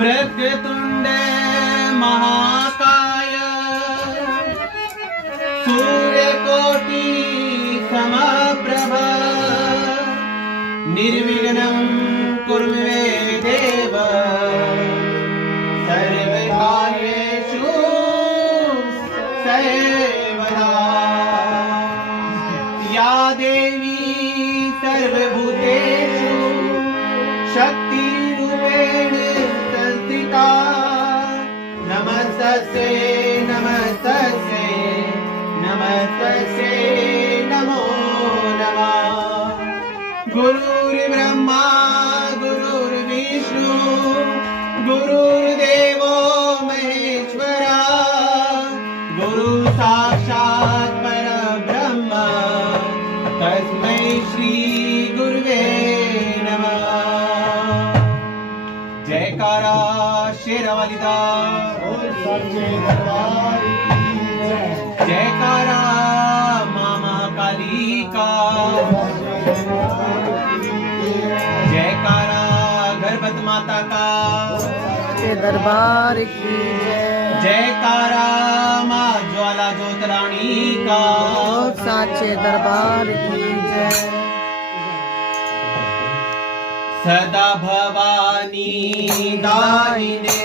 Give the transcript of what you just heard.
वक्रतुंड महाकाय सूर्यकोटि समप्रभ निर्विघ्नं कुरु मे देव सर्वकार्येषु सर्वदा या देवी सर्वभूतेषु शक्तिरूपेण संस्थिता नमस्तस्यै नमस्तस्यै नमस्तस्यै नमो नमः। गुरुर्ब्रह्मा गुरुर्विष्णु गुरुर्देवो महेश्वरा गुरु साक्षात् परब्रह्म तस्मै श्री गुरुवे नमः। जयकारा शेरावालीदा जयकारा मामा काली का जयकारा गर्भवती माता का के दरबार की जयकारा माँ ज्वाला ज्योतरानी का साचे दरबार की जय। सदा भवानी दायिने